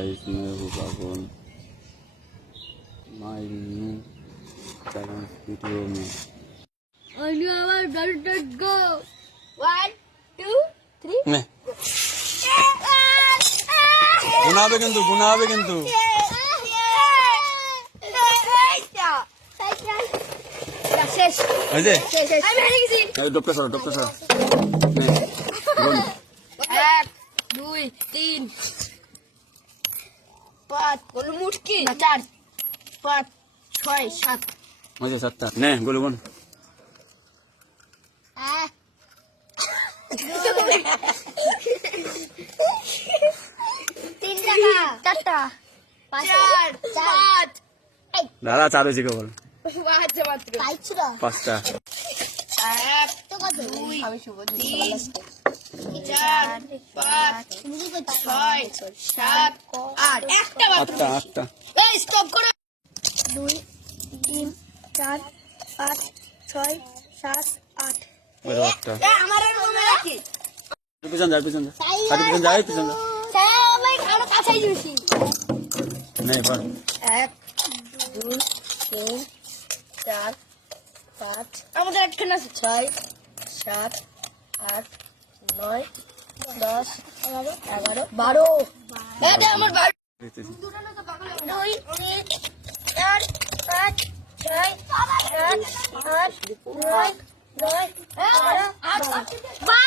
Guys मैं हूँ बाबून my new challenge video में And you are ready to go. 1, 2, 3. नहीं गुनाबे किंतु अजय डॉक्टर सर नहीं बोल 1, 2, 3, 5, बोलो मुटकी 4, 5, 6, 7. मुझे 7 नहीं बोलो बोल 3 টাকা 4 টা 4 दादा चालू जी को बोल 5 মাত্র 5টা 1 তো কত আমি শুভ 3 4 5 6 7 8 একটা মাত্র 8টা এই স্টপ করো 2 3 4 5 6 7 8 मेरा 8টা আমার রুমে রাখি পিছন যা পিছন যা স্যার ভাই খানা কাছেই দিছি नहीं पर 1 2 3 4 5 আমাদের একখানা আছে 6 7 8 9 10 11 12 এটা আমার 12 2 3 4 5 6 7 8 9 10 11 12